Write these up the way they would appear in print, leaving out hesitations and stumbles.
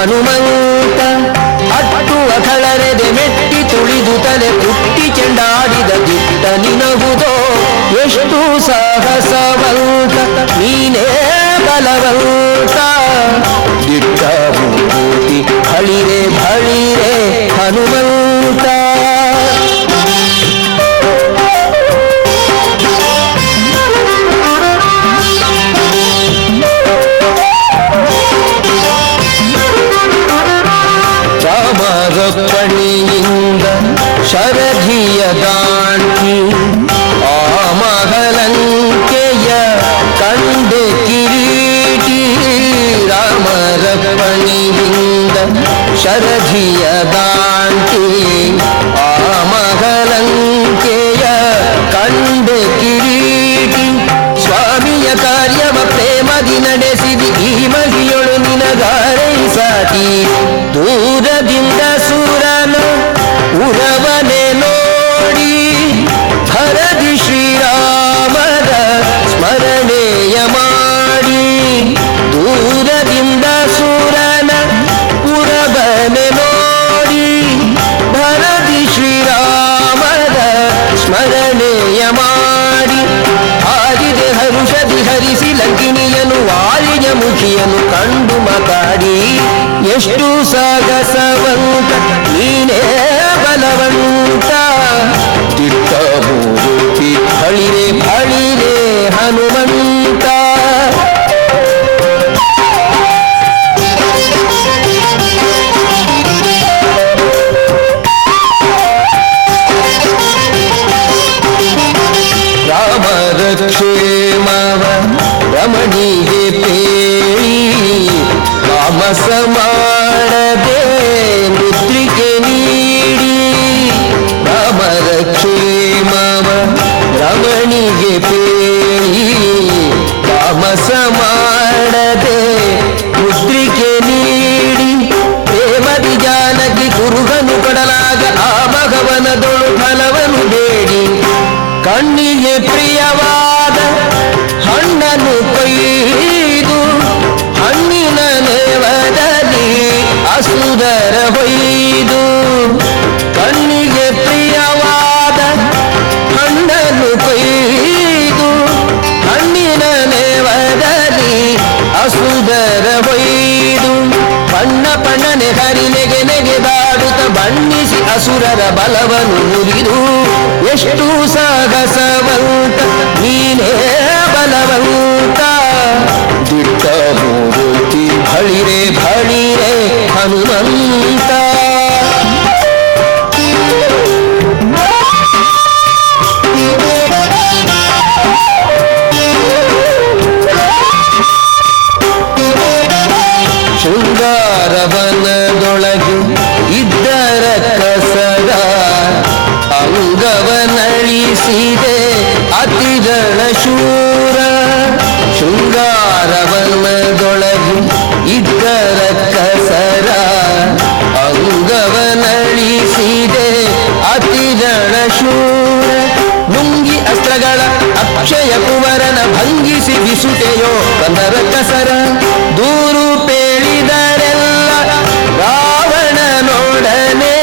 ಹನುಮಂತ. ಅಟ್ಟುವ ಕಳರೆದೆ ಮೆಟ್ಟಿ ತುಳಿದು ತಲೆ ಪುಟ್ಟಿ ಚೆಂಡಾಡಿದ ದಿಟ್ಟ ನಿನಗುದೋ ಎಷ್ಟು ಸಾಹಸವಂತ ನೀನೇ ಬಲವಂತ. ದಿಟ್ಟ ಮೂರ್ತಿ ಬಳಿರೆ ಬಳಿರೆ ಹನುಮಂತ. ರಾಮರಪ್ಪಣಿಯಿಂದ ಶರಧಿಯ ದಾಂಟಿ ಆ ಮಹಲಂಕೆಯ ಕಂಡೆ ಕಿರೀಟಿ. ರಾಮರಪ್ಪಣಿಯಿಂದ ಶರಧಿಯ ದಾಂಟಿ ಆ ಮಹಲಂಕೆಯ ಕಂಡೆ ಕಿರೀಟಿ. ಸ್ವಾಮಿಯ ಕಾರ್ಯವ ಪ್ರೇಮದಿ ನಡೆಸಿದಿ ಈ ಮಹಿಯೊಳು ನಿನಗಾರೈಸಾತಿ. ದೂರದಿಂದ ಸುರನ ಉರವನೆ ನೋಡಿ ಹರದಿ ಶ್ರೀರಾಮರ ಸ್ಮರಣೆಯ ಮಾಡಿ. ದೂರದಿಂದ ಸುರನ ಉರವನೆ ನೋಡಿ ಹರದಿ ಶ್ರೀರಾಮರ ಸ್ಮರಣೆಯ ಮಾಡಿ. ಹಾರಿದೆ ಹರುಷದಿ ಹರಿಸಿ ಲಂಕಿಣಿಯನು ವಾಲಿಯ ಮುಖಿಯನು ಕಂಡು ಮಾತಾಡಿ. ಎಷ್ಟು ಸಾಗಸವಂತ ನೀನೇ ಬಲವಂತ. ದಿಟ್ಟ ಮೂರ್ತಿ ಬಳಿರೆ ಬಳಿರೆ ಹನುಮಂತ. ರಾಮರ ಕ್ಷೇಮವ ರಮಣಿಗೆ ಪೇಳಿ ತಾಮಸ ಮಾಡದೆ ಮುದ್ರಿಕೆ ನೀಡಿ. ರಾಮರ ಕ್ಷೇಮವ ರಮಣಿಗೆ ಪೇಳಿ ತಾಮಸ ಮಾಡದೆ ಮುದ್ರಿಕೆ ನೀಡಿ. ಪ್ರೇಮದಿ ಜಾನಕಿ ಕುರುಗನು ಕೊಡಲಾಗ ಆ ಭಗವನದೊಳು ಫಲವನು ಬೇಡಿ. ಕಣ್ಣಿಗೆ ಪ್ರಿಯವಾದ ಹಣ್ಣನ್ನು ಕೊಯ್ದು ಹಣ್ಣಿನ ನೇವದಲ್ಲಿ ಅಸುದರ ಹೊಯ್ದು. ಕಣ್ಣಿಗೆ ಪ್ರಿಯವಾದ ಹಣ್ಣನ್ನು ಕೊಯ್ದು ಹಣ್ಣಿನ ನೇವದಲ್ಲಿ ಅಸುದರ ಹೊಯ್ದು. ಬಣ್ಣ ಬಣ್ಣನೆ ಹರಿ ನೆಗೆ ನೆಗೆದಾಡುತ್ತ ಬಣ್ಣಿಸಿ ಅಸುರರ ಬಲವನ್ನು ಮುರಿದು. ಎಷ್ಟು ಸಾಹಸವಂತ ನೀನೇ ಬಲವಂತ. ದಿಟ್ಟ ಮೂರ್ತಿ ಬಳಿರೆ ಬಳಿರೆ ಹನುಮಂತ. ಶೃಂಗಾರವನದೊಳಗೆ ಇದ್ದರ ಕಸದ ಅಂಗವನಳಿಸಿದೆ ಅತಿದಳ ಶೂರ. ಶೃಂಗಾರವನದೊಳಗೆ ಇದ್ದರ ಕಸರ ಅಂಗವನಳಿಸಿದೆ ಅತಿದಳ ಶೂರ. ನುಂಗಿ ಅಸ್ತ್ರಗಳ ಅಕ್ಷಯ ಕುವರನ ಭಂಗಿಸಿ ಬಿಸುಟೆಯೋ ಬಂದರ ಕಸರ. ದೂರು ಪೇಳಿದರೆಲ್ಲ ರಾವಣನೊಡನೆ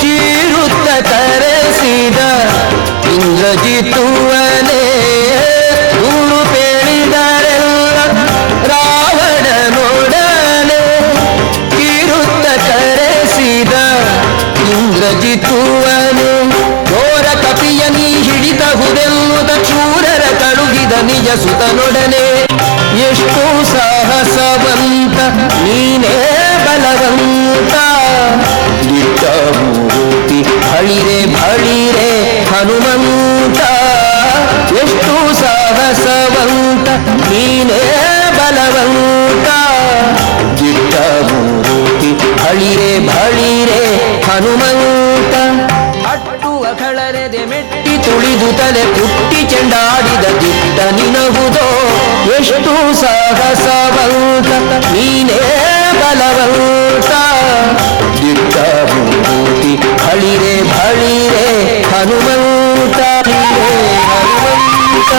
ಚೀರುತ್ತ ಕರೆಸಿದ ಇಂದ್ರಜಿತುವನೇ. ದೂರು ಪೇಳಿದರೆಲ್ಲ ರಾವಣನೊಡನೆ ಚೀರುತ್ತ ಕರೆಸಿದ ಇಂದ್ರಜಿತುವನೇ. ಘೋರ ಕಪಿಯ ನೀ ಹಿಡಿತಹುದೆಲ್ಲುದ ಶೂರರ ಕಳುಗಿದ ನಿಜ ಸುತನೊಡನೆ. ಎಷ್ಟು ಸಾಹಸವಂತ ನೀನೇ ಬಲವಂತ. ದಿಟ್ಟ ಮೂರ್ತಿ ಬಳಿರೆ ಬಳಿರೆ ಹನುಮಂತ. ಎಷ್ಟು ಸಾಹಸವಂತ ನೀನೇ ಬಲವಂತ. ದಿಟ್ಟ ಮೂರ್ತಿ ಬಳಿರೆ ಬಳಿರೆ ಹನುಮಂತ. ಅಟ್ಟುವ ಕಳರೆದೆ ಮೆಟ್ಟಿ ತುಳಿದು ತಲೆ ಪುಟ್ಟಿ ಚೆಂಡಾಡಿದ ದಿಟ್ಟ ನಿನಗುದೋ ಎಷ್ಟು ಸಾಹಸವಂತ ನೀನೇ ಬಲವಂತ. ದಿಟ್ಟ ಮೂರ್ತಿ ಬಳಿರೆ ಬಳಿರೆ ಹನುಮಂತ ಹನುಮಂತ.